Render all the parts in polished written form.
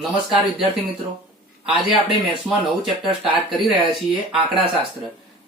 નમસ્કાર વિદ્યાર્થી મિત્રો, આજે આપણે મેથ્સમાં નવું ચેપ્ટર સ્ટાર્ટ કરી રહ્યા છીએ, આંકડાશાસ્ત્ર.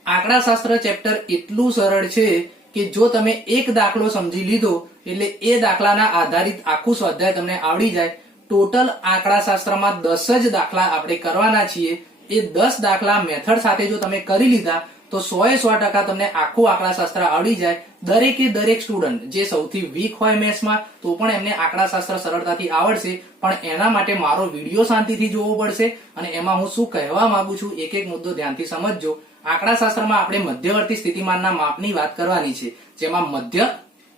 આંકડાશાસ્ત્ર ચેપ્ટર એટલું સરળ છે કે જો તમે એક દાખલો સમજી લીધો એટલે એ દાખલાના આધારિત આખું સ્વાધ્યાય તમને આવડી જાય. ટોટલ આંકડાશાસ્ત્રમાં 10 જ દાખલા આપણે કરવાના છીએ. એ 10 દાખલા મેથડ સાથે જો તમે કરી લીધા તો 100% તમને આખું આંકડાશાસ્ત્ર આવડી જાય. દરેકે દરેક સ્ટુડન્ટ જે સૌથી વીક હોય મેથ્સમાં તો પણ એમને આંકડાશાસ્ત્ર સરળતાથી આવડશે, પણ એના માટે મારો વિડીયો શાંતિથી જોવો પડશે અને એમાં હું શું કહેવા માંગુ છું એક એક મુદ્દો ધ્યાનથી સમજજો. આંકડાશાસ્ત્રમાં આપણે મધ્યવર્તી સ્થિતિમાનના માપની વાત કરવાની છે, જેમાં મધ્યક,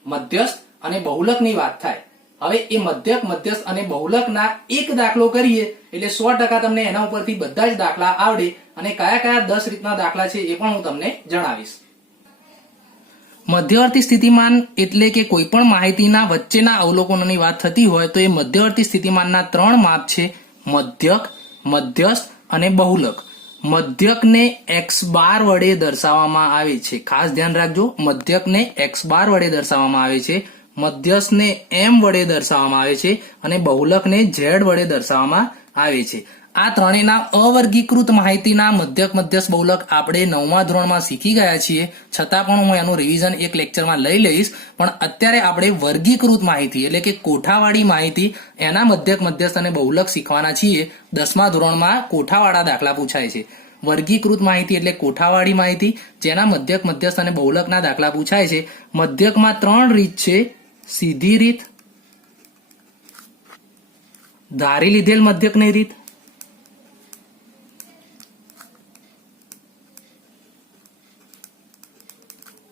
મધ્યસ્થ અને બહુલકની વાત થાય. હવે એ મધ્યક, મધ્યસ્થ અને બહુલકના એક દાખલો કરીએ એટલે 100% તમને એના ઉપરથી બધા જ દાખલા આવડે અને કયા કયા 10 રીતના દાખલા છે એ પણ હું તમને જણાવીશ. મધ્યવર્તી સ્થિતિમાન એટલે કે કોઈ પણ માહિતીના વચ્ચેના અવલોકનોની વાત થતી હોય તો એ મધ્યવર્તી સ્થિતિમાનના 3 માપ છે: મધ્યક, મધ્યસ્થ અને બહુલક. મધ્યકને x બાર વડે દર્શાવવામાં આવે છે. ખાસ ધ્યાન રાખજો, મધ્યકને x બાર વડે દર્શાવવામાં આવે છે, મધ્યસ્થને m વડે દર્શાવવામાં આવે છે અને બહુલકને z વડે દર્શાવવામાં આવે છે. આ ત્રણેયના અવર્ગીકૃત માહિતીના મધ્યક, મધ્યસ્થ, બહુલક આપણે 9મા ધોરણમાં શીખી ગયા છીએ. છતાં પણ હું એનું રિવિઝન એક લેક્ચરમાં લઈ લઈશ. પણ અત્યારે આપણે વર્ગીકૃત માહિતી એટલે કે કોઠાવાળી માહિતી, એના મધ્યક, મધ્યસ્થ અને બહુલક શીખવાના છીએ. 10મા ધોરણમાં કોઠાવાળા દાખલા પૂછાય છે. વર્ગીકૃત માહિતી એટલે કોઠાવાળી માહિતી, જેના મધ્યક, મધ્યસ્થ અને બહુલકના દાખલા પૂછાય છે. મધ્યકમાં 3 રીત છે: સીધી રીત, ધારી લીધેલ મધ્યકની રીત,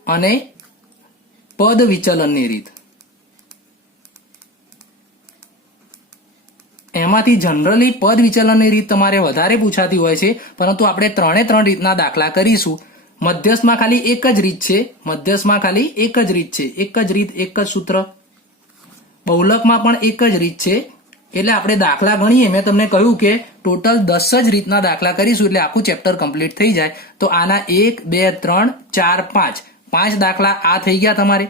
અને પદ વિચલનની રીત. એમાંથી જનરલી પદ વિચલનની રીત તમારે વધારે પૂછાતી હોય છે, પરંતુ આપણે 3 રીતના દાખલા કરીશું. મધ્યસ્થમાં ખાલી એક જ રીત છે, મધ્યસ્થમાં ખાલી એક જ રીત છે, એક જ રીત, એક જ સૂત્ર. બહુલકમાં પણ એક જ રીત છે. એટલે આપણે દાખલા ગણીએ, મેં તમને કહ્યું કે ટોટલ 10 જ રીતના દાખલા કરીશું એટલે આખું ચેપ્ટર કમ્પ્લીટ થઈ જાય. તો આના 1, 2, 3, 4, 5 દાખલા આ થઈ ગયા તમારે.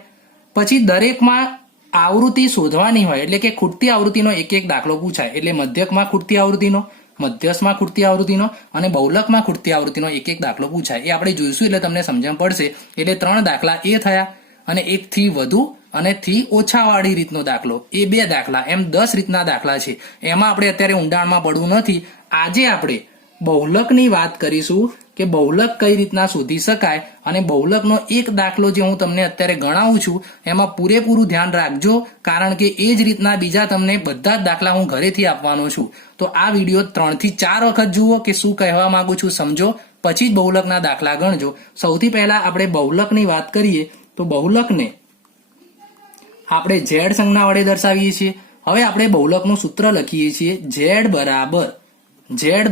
પછી દરેકમાં આવૃત્તિ શોધવાની હોય એટલે કે ખૂટતી આવૃત્તિનો એક એક દાખલો પૂછાય. એટલે મધ્યકમાં ખૂટતી આવૃત્તિનો, મધ્યસ્થમાં ખૂટતી આવૃત્તિનો અને બહુલકમાં ખૂટતી આવૃત્તિનો એક એક દાખલો પૂછાય. એ આપણે જોઈશું એટલે તમને સમજણ પડશે. એટલે 3 દાખલા એ થયા અને 1 થી વધુ અને થી ઓછા વાળી રીતનો દાખલો એ 2 દાખલા, એમ 10 રીતના દાખલા છે. એમાં આપણે અત્યારે ઊંડાણમાં પડવું નથી. આજે આપણે બહુલકની વાત કરીશું કે બહુલક કઈ રીતના શોધી શકાય, અને બહુલકનો એક દાખલો જે હું તમને અત્યારે ગણાવું છું એમાં પૂરેપૂરું ધ્યાન રાખજો, કારણ કે એ જ રીતના બીજા તમને બધા જ દાખલા હું ઘરેથી આપવાનો છું. તો આ વિડીયો 3 થી 4 વખત જુઓ કે શું કહેવા માંગુ છું સમજો, પછી જ બહુલકના દાખલા ગણજો. સૌથી પહેલા આપણે બહુલકની વાત કરીએ તો બહુલકને આપણે z સંજ્ઞા વડે દર્શાવીએ છીએ. હવે આપણે બહુલકનું સૂત્ર લખીએ છીએ. z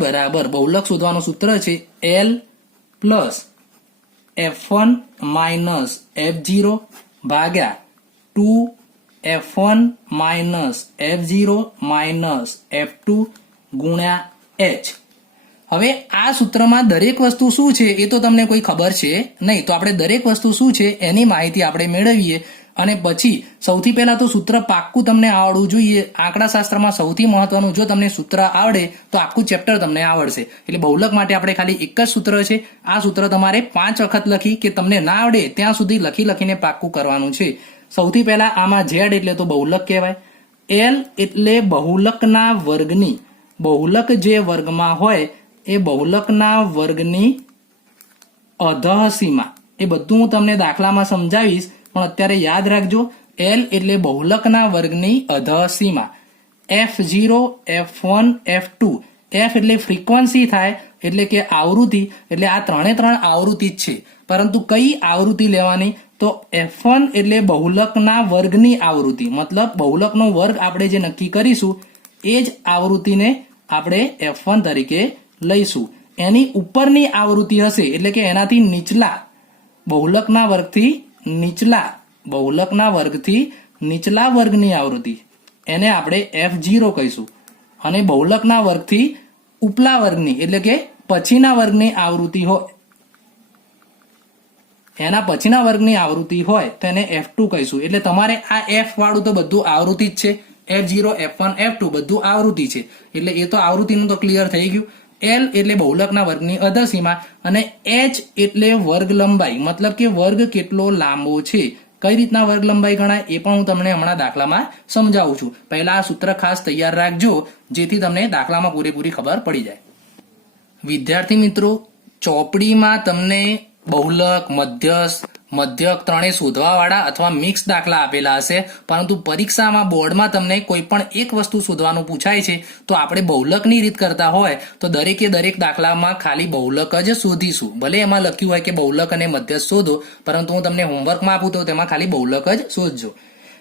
બરાબર બહુલક શોધવાનું સૂત્ર છે l plus f1 minus f0 ભાગ્યા 2f1 minus f0 minus f2 ગુણ્યા h. હવે આ સૂત્રમાં દરેક વસ્તુ શું છે એ તો તમને કોઈ ખબર છે નહીં, તો આપણે દરેક વસ્તુ શું છે એની માહિતી આપણે મેળવીએ. અને પછી સૌથી પહેલા તો સૂત્ર પાક્કું તમને આવડવું જોઈએ. આંકડાશાસ્ત્રમાં સૌથી મહત્વનું, જો તમને સૂત્ર આવડે તો આખું ચેપ્ટર તમને આવડશે. એટલે બહુલક માટે આપણે ખાલી એક જ સૂત્ર છે. આ સૂત્ર તમારે 5 વખત લખી કે તમને ના આવડે ત્યાં સુધી લખીને પાક્કું કરવાનું છે. સૌથી પહેલા આમાં z એટલે તો બહુલક કહેવાય, l એટલે બહુલકના વર્ગની, બહુલક જે વર્ગમાં હોય એ બહુલકના વર્ગની અધઃ સીમા. એ બધું હું તમને દાખલામાં સમજાવીશ, પણ અત્યારે યાદ રાખજો, l એટલે બહુલકના વર્ગની અધઃ સીમા. f0, f1, f2. f એટલે ફ્રીક્વન્સી થાય એટલે કે આવૃત્તિ, એટલે આ 3 આવૃત્તિ જ છે. પરંતુ કઈ આવૃત્તિ લેવાની? તો f1 એટલે બહુલકના વર્ગની આવૃત્તિ, મતલબ બહુલકનો વર્ગ આપણે જે નક્કી કરીશું એ જ આવૃત્તિને આપણે f1 તરીકે લઈશું. એની ઉપરની આવૃત્તિ હશે એટલે કે એનાથી નીચલા, બહુલકના વર્ગથી નીચલા, બહુલકના વર્ગથી નીચલા વર્ગની આવૃત્તિ, એને આપણે f0 કહીશું. અને બહુલકના વર્ગથી ઉપલા વર્ગની એટલે કે પછીના વર્ગની આવૃત્તિ હોય, એના પછીના વર્ગની આવૃત્તિ હોય તો એને f2 કહીશું. એટલે તમારે આ f વાળું તો બધું આવૃત્તિ જ છે, F0 F1 F2 બધું આવૃત્તિ છે એટલે એ તો આવૃત્તિનું તો ક્લિયર થઈ ગયું. L એટલે બહુલકના વર્ગની અધસીમા અને h એટલે વર્ગ લંબાઈ, મતલબ કે વર્ગ કેટલો લાંબો છે. કઈ રીતના વર્ગ લંબાઈ ગણાય એ પણ હું તમને હમણાં દાખલામાં સમજાવું છું. પહેલા આ સૂત્ર ખાસ તૈયાર રાખજો જેથી તમને દાખલામાં પૂરેપૂરી ખબર પડી જાય. વિદ્યાર્થી મિત્રો, ચોપડીમાં તમને બહુલક, મધ્યક ત્રણેય શોધવા વાળા અથવા મિક્સ દાખલા આપેલા હશે, પરંતુ પરીક્ષામાં બોર્ડમાં તમને કોઈ પણ એક વસ્તુ શોધવાનું પૂછાય છે તો આપણે બહુલકની રીત કરતા હોય તો દરેકે દરેક દાખલામાં ખાલી બહુલક જ શોધીશું. ભલે એમાં લખ્યું હોય કે બહુલક અને મધ્યસ્થ શોધો, પરંતુ હું તમને હોમવર્કમાં આપું તો તેમાં ખાલી બહુલક જ શોધજો.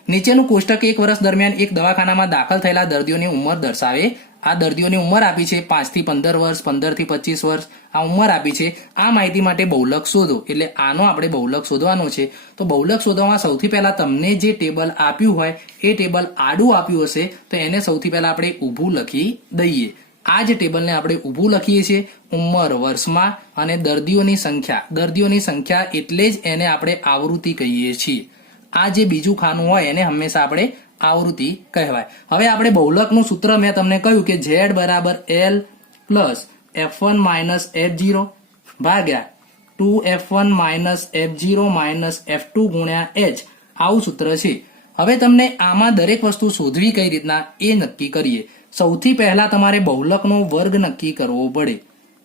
નીચેનું કોષ્ટક 1 વર્ષ દરમિયાન એક દવાખાનામાં દાખલ થયેલા દર્દીઓની ઉંમર દર્શાવે. આ દર્દીઓની ઉંમર આપી છે 5 થી 15 વર્ષ, 15 થી 25 વર્ષ આ ઉંમર આપી છે. આ માહિતી માટે બહુલક શોધો એટલે આનો આપણે બહુલક શોધવાનો છે. તો બહુલક શોધવામાં સૌથી પહેલા તમને જે ટેબલ આપ્યું હોય એ ટેબલ આડું આપ્યું હશે તો એને સૌથી પહેલા આપણે ઊભું લખી દઈએ. આ જ ટેબલને આપણે ઊભું લખીએ છીએ ઉંમર વર્ષમાં અને દર્દીઓની સંખ્યા એટલે જ એને આપણે આવૃત્તિ કહીએ છીએ. આ જે બીજું ખાનું હોય એને હંમેશા આપણે આવૃત્તિ કહેવાય. હવે આપણે બહુલકનું સૂત્ર મેં તમને કહ્યું કે Z બરાબર L plus F1 minus F0 ભાગ્યા 2F1 minus F0 minus F2 ગુણ્યા H, આવું સૂત્ર છે. હવે તમને આમાં દરેક વસ્તુ શોધવી કઈ રીતના એ નક્કી કરીએ. સૌથી પહેલા તમારે બહુલકનો વર્ગ નક્કી કરવો પડે.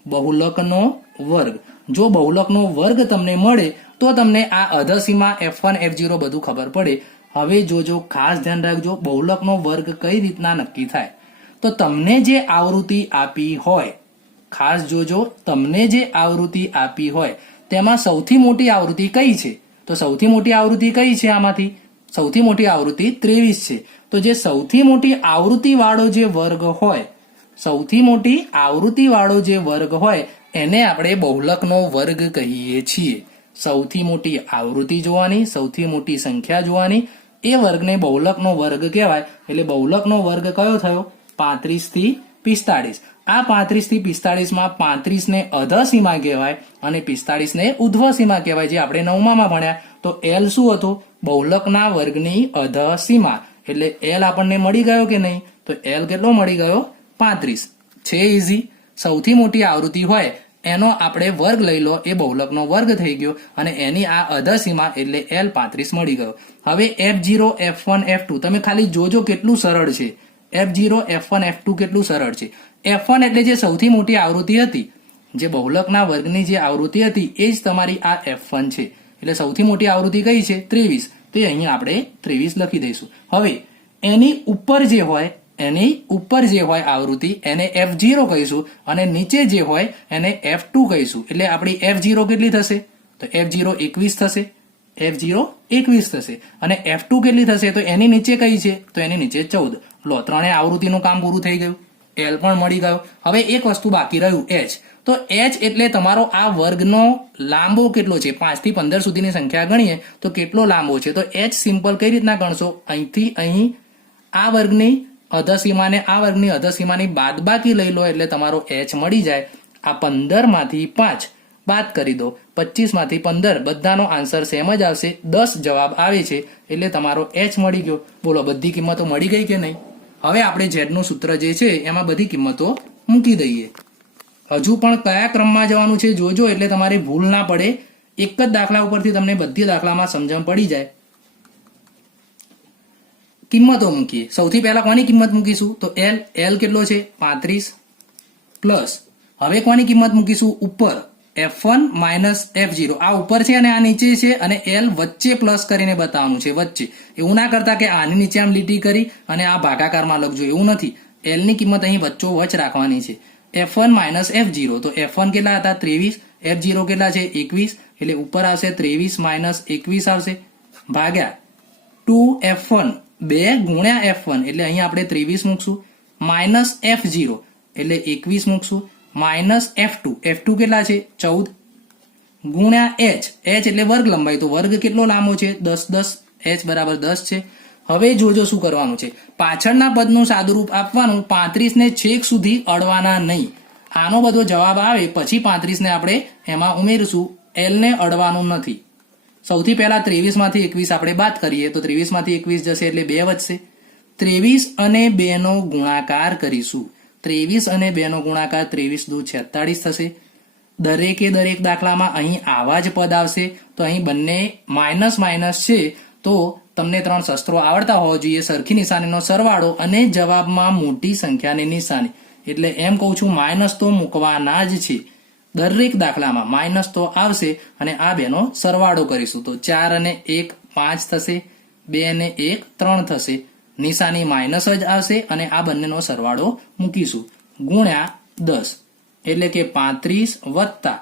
બહુલકનો વર્ગ, જો બહુલકનો વર્ગ તમને મળે તો તમને આ અધસીમા F1 F0 બધું ખબર પડે. હવે જોજો, ખાસ ધ્યાન રાખજો, બહુલકનો વર્ગ કઈ રીતના નક્કી થાય. તો તમને જે આવૃત્તિ આપી હોય, ખાસ જોજો, તમને જે આવૃત્તિ આપી હોય તેમાં સૌથી મોટી આવૃત્તિ કઈ છે? તો સૌથી મોટી આવૃત્તિ કઈ છે? આમાંથી સૌથી મોટી આવૃત્તિ 23 છે. તો જે સૌથી મોટી આવૃત્તિ વાળો જે વર્ગ હોય, સૌથી મોટી આવૃત્તિ વાળો જે વર્ગ હોય એને આપણે બહુલકનો વર્ગ કહીએ છીએ. સૌથી મોટી આવૃત્તિ જોવાની, સૌથી મોટી સંખ્યા જોવાની, એ વર્ગને બહુલકનો વર્ગ કહેવાય. એટલે બહુલકનો વર્ગ કયો થયો? 35 થી 45. આ 35 થી 45 માં 35 ને અધસીમા કહેવાય અને 45 ને ઉધ્વસીમા કહેવાય, જે આપણે 9માં ભણ્યા. તો L શું હતું? બહુલકના વર્ગની અધસીમા. એટલે L આપણને મળી ગયો કે નહીં? તો L કેટલો મળી ગયો? 35 છે. ઈઝી. સૌથી મોટી આવૃત્તિ હોય એનો આપણે વર્ગ લઈ લો, એ બહુલકનો વર્ગ થઈ ગયો અને એની આ અધસીમા એટલે L 35 મળી ગયો. હવે F0 F1 F2 તમે ખાલી જોજો કેટલું સરળ છે. F0 F1 F2 કેટલું સરળ છે. F1 એટલે જે સૌથી મોટી આવૃત્તિ હતી, જે બહુલકના વર્ગની જે આવૃત્તિ હતી એ જ તમારી આ F1 છે. એટલે સૌથી મોટી આવૃત્તિ કઈ છે? 23. તો અહીંયા આપણે 23 લખી દઈશું. હવે એની ઉપર જે હોય આવૃત્તિ એને F0 કહીશું અને નીચે જે હોય એને F2 કહીશું. એટલે આપણી F0 કેટલી થશે? તો F0 21 થશે. F0 21 થશે અને F2 કેટલી થશે? તો એની નીચે કઈ છે? તો એની નીચે 14. લો, ત્રણેય આવૃત્તિનું કામ પૂરું થઈ ગયું. L પણ મળી ગયો. હવે એક વસ્તુ બાકી રહ્યું, H. તો H એટલે તમારો આ વર્ગનો લાંબો કેટલો છે? 5 થી 15 સુધીની સંખ્યા ગણીએ તો કેટલો લાંબો છે? તો H સિમ્પલ કઈ રીતના ગણશો? અહીંથી અહીં આ વર્ગની અધસીમાને આ વર્ગની અધસીમાની બાદબાકી લઈ લો એટલે તમારો H મળી જાય. આ 15 માંથી 5 બાદ કરી દો, 25 માંથી 15, બધાનો આન્સર સેમ જ આવશે. 10 જવાબ આવે છે એટલે તમારો H મળી ગયો. બોલો, બધી કિંમતો મળી ગઈ કે નહીં? હવે આપણે Z નું સૂત્ર જે છે એમાં બધી કિંમતો મૂકી દઈએ. હજુ પણ કયા ક્રમમાં જવાનું છે જોજો, એટલે તમારે ભૂલ ના પડે. એક જ દાખલા ઉપરથી તમને બધી દાખલામાં સમજણ પડી જાય. કિંમતો મૂકીએ. સૌથી પહેલા કોની કિંમત મૂકીશું? તો L કેટલો છે? 35 પ્લસ હવે કોની કિંમત મૂકીશું? ઉપર F1 માઇનસ F0. આ ઉપર છે અને આ નીચે છે અને L વચ્ચે પ્લસ કરીને બતાવવાનું છે, વચ્ચે. એવું ના કરતા કે આની નીચે આમ લીટી કરી અને આ ભાગાકારમાં લખજો, એવું નથી. L ની કિંમત અહીં વચ્ચોવચ્ચ રાખવાની છે. F1 minus F0. તો F1 કેટલા હતા? 23. F0 કેટલા છે? 21. એટલે ઉપર આવશે 23 માઇનસ 21 આવશે ભાગ્યા 2F1 2 ગુણ્યા F1 એટલે અહીં આપણે 23 મૂકશું માઇનસ F0 એટલે 21 મૂકશું માઇનસ F2 કેટલા છે? 14 ગુણ્યા H એટલે વર્ગ લંબાઈ. તો વર્ગ કેટલો લાંબો છે? 10. H બરાબર 10 છે. હવે જોજો શું કરવાનું છે. પાછળના પદનું સાદુરૂપ આપવાનું. 35 ને છેક સુધી અડવાના નહીં. આનો બધો જવાબ આવે પછી 35 ને આપણે એમાં ઉમેરશું. L ને અડવાનું નથી. સૌથી પહેલા 23 માંથી 21 આપણે બાદ કરીએ તો 23 માંથી 21 જશે એટલે 2 વધશે. 23 અને 2 નો ગુણાકાર કરીશું. 23 અને 2 નો ગુણાકાર 23 દુ 46 થશે. દરેકે દરેક દાખલામાં અહીં આવા જ પદ આવશે. તો અહીં બંને માઇનસ માઇનસ છે, તો તમને 3 શસ્ત્રો આવડતા હોવા જોઈએ. સરખી નિશાનીનો સરવાળો અને જવાબમાં મોટી સંખ્યાની નિશાની. એટલે એમ કહું છું, માઇનસ તો મૂકવાના જ છે. દરેક દાખલામાં માઇનસ તો આવશે અને આ બેનો સરવાળો કરીશું. તો 4 અને 1 5 થશે, 2 અને 1 3 થશે. નિશાની માઇનસ જ આવશે અને આ બંનેનો સરવાળો મૂકીશું ગુણ્યા 10. એટલે કે 35 વત્તા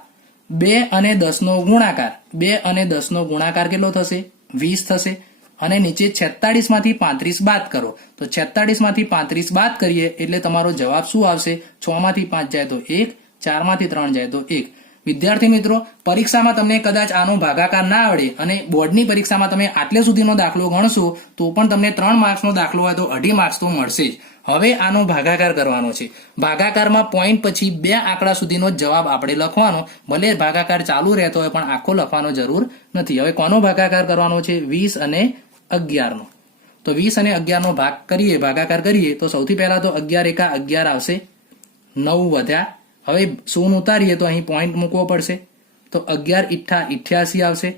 2 અને 10 નો ગુણાકાર. 2 અને 10 નો ગુણાકાર કેટલો થશે? 20 થશે. અને નીચે 46 માંથી 35 બાદ કરો. તો 46 માંથી 35 બાદ કરીએ એટલે તમારો જવાબ શું આવશે? 6 માંથી 5 જાય તો 1, 4 માંથી 3 જાય તો 1. વિદ્યાર્થી મિત્રો, પરીક્ષામાં તમને કદાચ આનો ભાગાકાર ના આવડે અને બોર્ડની પરીક્ષામાં તમે આટલે સુધીનો દાખલો ગણશો તો પણ તમને 3 માર્ક્સનો દાખલો હોય તો 2.5 માર્ક્સ તો મળશે જ. હવે આનો ભાગાકાર કરવાનો છે. ભાગાકારમાં પોઈન્ટ પછી 2 આંકડા સુધીનો જવાબ આપણે લખવાનો. ભલે ભાગાકાર ચાલુ રહેતો હોય પણ આખો લખવાનો જરૂર નથી. હવે કોનો ભાગાકાર કરવાનો છે? 20 અને 11 નો. તો 20 અને 11 નો ભાગાકાર કરીએ તો સૌથી પહેલા તો 11 એકા 11 આવશે. 9 વધ્યા. હવે 0 ઉતારીએ તો અહીં પોઈન્ટ મૂકવો પડશે. તો 11 ઈઠ્ઠા 88 આવશે.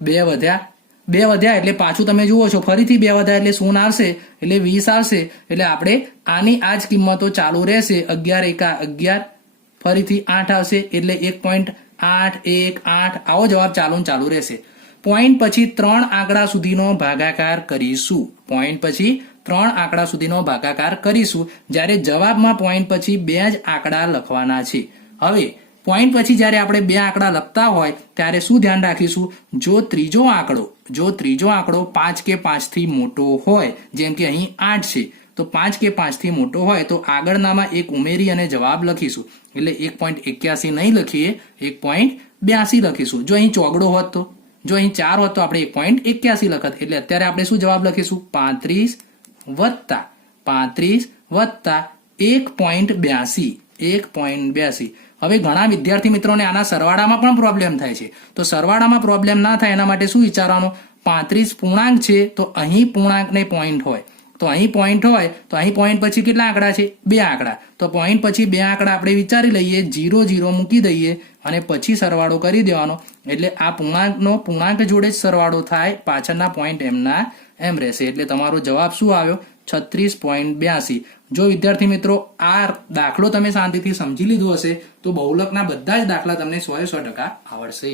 2 વધ્યા એટલે પાછું તમે જુઓ છો, ફરીથી 2 વધ્યા એટલે 0 આવશે, એટલે 20 આવશે. એટલે આપણે આની આ જ કિંમતો ચાલુ રહેશે. 11 એકા 11, ફરીથી 8 આવશે એટલે 1.8 આવો જવાબ ચાલુ રહેશે. પોઈન્ટ પછી 3 આંકડા સુધીનો ભાગાકાર કરીશું. જ્યારે જવાબમાં પોઈન્ટ પછી 2 જ આંકડા લખવાના છે. હવે પોઈન્ટ પછી જ્યારે આપણે 2 આંકડા લખતા હોય ત્યારે શું ધ્યાન રાખીશું? જો ત્રીજો આંકડો 5 કે 5 થી મોટો હોય, જેમ કે અહીં 8 છે, તો 5 કે 5 થી મોટો હોય તો આગળનામાં 1 ઉમેરી અને જવાબ લખીશું. એટલે 1.81 નહીં લખીએ, 1.82 લખીશું. જો અહીં ચોગડો હોત તો, જો અહીં 4 હોત તો આપણે 1.81 લખત. એટલે અત્યારે આપણે શું જવાબ લખીશું? 35 વત્તા 1.82. હવે ઘણા વિદ્યાર્થી મિત્રોને આના સરવાળામાં પણ પ્રોબ્લેમ થાય છે. તો સરવાળામાં પ્રોબ્લેમ ના થાય એના માટે શું વિચારવાનું? 35 પૂર્ણાંક છે તો અહીં પૂર્ણાંકને પોઈન્ટ હોય. તો અહીં પોઈન્ટ પછી કેટલા આંકડા છે? 2 આંકડા. તો પોઈન્ટ પછી 2 આંકડા આપણે વિચારી લઈએ, 0 0 મૂકી દઈએ અને પછી સરવાળો કરી દેવાનો. એટલે આ પૂર્ણાંક જોડે જ સરવાળો થાય, પાછળના પોઈન્ટ એમના એમ રહેશે. એટલે તમારો જવાબ શું આવ્યો? 36.82. જો વિદ્યાર્થી મિત્રો આ દાખલો તમે શાંતિથી સમજી લીધો હશે તો બહુલકના બધા જ દાખલા તમને 100% આવડશે.